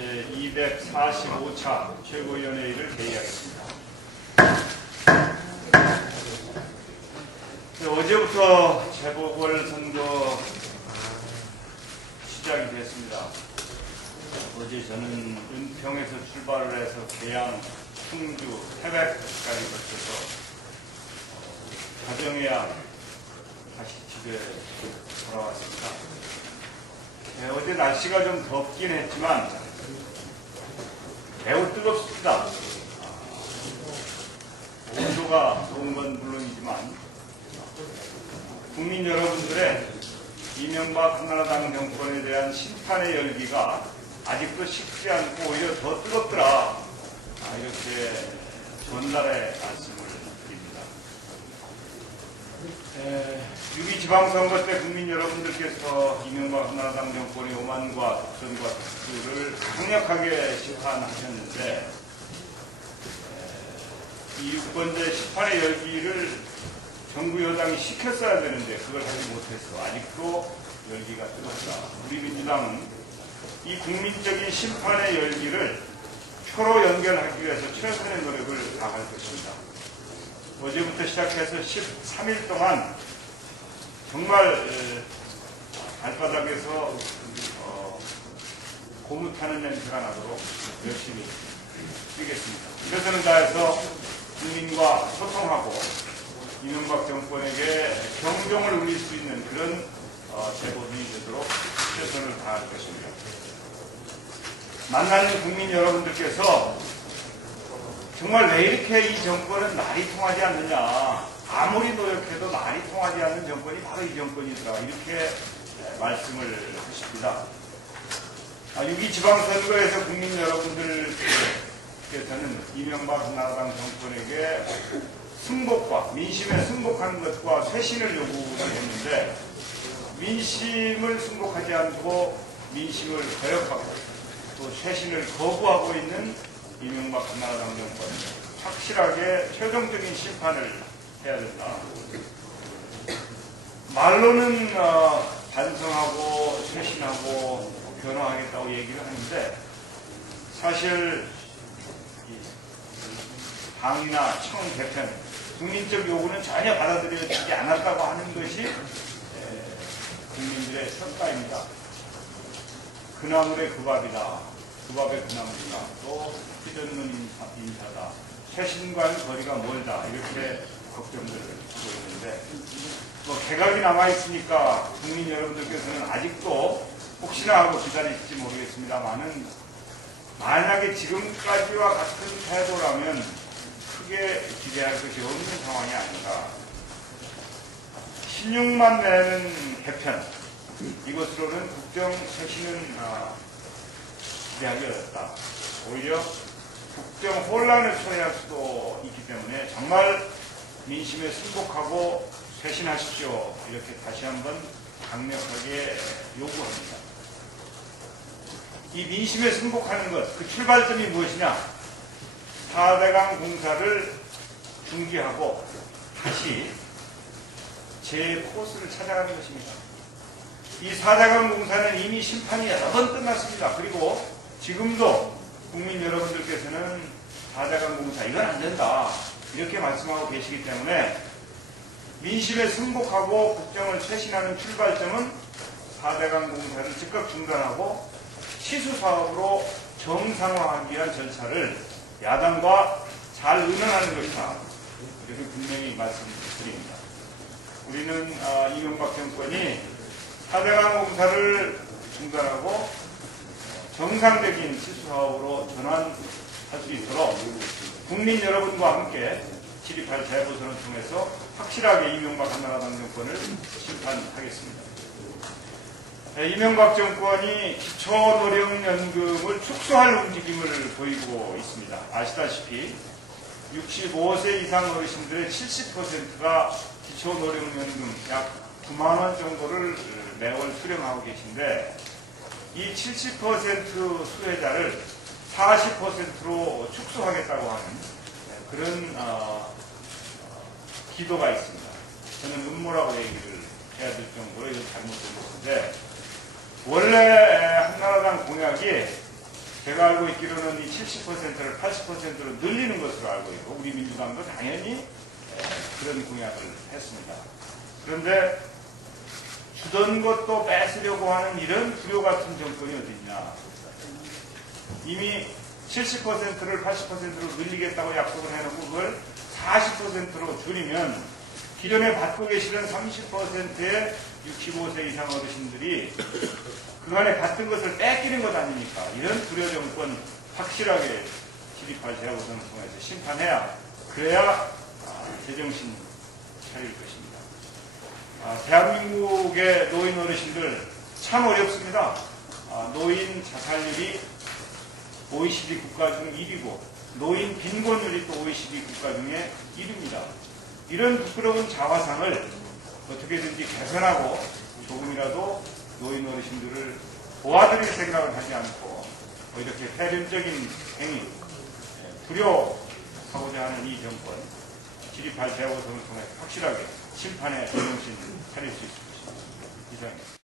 제245차 최고위원회의를 개의하겠습니다. 네, 어제부터 재보궐선거 시작이 됐습니다. 어제 저는 은평에서 출발을 해서 계양, 충주, 태백까지 거쳐서 어, 가정해야 다시 집에 돌아왔습니다. 네, 어제 날씨가 좀 덥긴 했지만 매우 뜨겁습니다. 아, 온도가 더운 건 물론이지만 국민 여러분들의 이명박 한나라당 정권에 대한 심판의 열기가 아직도 식지 않고 오히려 더 뜨겁더라. 아, 이렇게 전날의 말씀을 드립니다. 에, 6.2 지방선거 때 국민 여러분들께서 이명박 한나라당 정권의 오만과 독선과 특수를 강력하게 심판하셨는데 에, 이 유권자의 심판의 열기를 정부 여당이 시켰어야 되는데 그걸 하지 못해서 아직도 열기가 뜨겁다. 우리 민주당은 이 국민적인 심판의 열기를 표로 연결하기 위해서 최선의 노력을 다할 것입니다. 어제부터 시작해서 13일 동안 정말 에, 발바닥에서 어, 고무 타는 냄새가 나도록 열심히 뛰겠습니다. 최선을 다해서 국민과 소통하고 이명박 정권에게 경종을 울릴 수 있는 그런 어, 제보이 되도록 최선을 다할 것입니다. 만나는 국민 여러분들께서 정말 왜 이렇게 이 정권은 말이 통하지 않느냐 아무리 노력해도 말이 통하지 않는 정권이 바로 이 정권이더라 이렇게 말씀을 하십니다. 6.2 지방선거에서 국민 여러분들께서는 이명박 한나라당 정권에게 승복과 민심에 승복하는 것과 쇄신을 요구를 했는데 민심을 승복하지 않고 민심을 거역하고 또 쇄신을 거부하고 있는 이명박 한나라당 정권 확실하게 최종적인 심판을 해야 된다. 말로는 어, 반성하고 쇄신하고 변화하겠다고 얘기를 하는데 사실 당이나 청 개편 국민적 요구는 전혀 받아들여지지 않았다고 하는 것이 국민들의 평가입니다. 그 나물의 그 밥이다. 그 밥의 그 나물이다. 또 휘젓는 인사다. 쇄신과는 거리가 멀다. 이렇게 걱정들을 하고 있는데 뭐 개각이 남아 있으니까 국민 여러분들께서는 아직도 혹시나 하고 기다릴지 모르겠습니다만은 만약에 지금까지와 같은 태도라면 크게 기대할 것이 없는 상황이 아닌가. 16만 내는 개편 이것으로는 국정 쇄신은 어, 기대하기 어렵다. 오히려 국정 혼란을 초래할 수도 있기 때문에 정말 민심에 승복하고 쇄신하십시오. 이렇게 다시 한번 강력하게 요구합니다. 이 민심에 승복하는 것, 그 출발점이 무엇이냐? 4대강 공사를 중지하고 다시 제 코스를 찾아가는 것입니다. 이 4대강 공사는 이미 심판이 여러 번 끝났습니다. 그리고 지금도 국민 여러분들께서는 4대강 공사 이건 안 된다. 이렇게 말씀하고 계시기 때문에 민심에 승복하고 국정을 쇄신하는 출발점은 4대강 공사를 즉각 중단하고 시수 사업으로 정상화하기 위한 절차를 야당과 잘 의논하는 것이다. 이렇게 분명히 말씀드립니다. 우리는 아, 이명박 정권이 4대강 공사를 중단하고 정상적인 시수 사업으로 전환 할 수 있도록 국민 여러분과 함께 7.28 재보선을 통해서 확실하게 이명박 한나라당 정권을 심판하겠습니다. 네, 이명박 정권이 기초노령연금을 축소할 움직임을 보이고 있습니다. 아시다시피 65세 이상 어르신들의 70%가 기초노령연금 약 9만원 정도를 매월 수령하고 계신데 이 70% 수혜자를 40%로 축소하겠다고 하는 그런 어, 기도가 있습니다. 저는 음모라고 얘기를 해야 될 정도로 이건 잘못된 것인데 원래 한나라당 공약이 제가 알고 있기로는 이 70%를 80%로 늘리는 것으로 알고 있고 우리 민주당도 당연히 에, 그런 공약을 했습니다. 그런데 주던 것도 뺏으려고 하는 이런 불효 같은 정권이 어딨냐. 이미 70%를 80%로 늘리겠다고 약속을 해놓고 그걸 40%로 줄이면 기존에 받고 계시는 30%의 65세 이상 어르신들이 그간에 받던 것을 뺏기는 것 아닙니까? 이런 불효 정권 확실하게 기립할 재하고선을 통해서 심판해야 그래야 아, 제정신 차릴 것입니다. 아, 대한민국의 노인 어르신들 참 어렵습니다. 아, 노인 자살률이 OECD 국가 중 1위고 노인 빈곤율이 또 OECD 국가 중에 1위입니다. 이런 부끄러운 자화상을 어떻게든지 개선하고 조금이라도 노인 어르신들을 도와드릴 생각을 하지 않고 뭐 이렇게 폐륜적인 행위, 예, 불효하고자 하는 이 정권 기립할 재하고선을 통해 확실하게 심판의 정신 차릴 수 있을 것입니다. 이상입니다.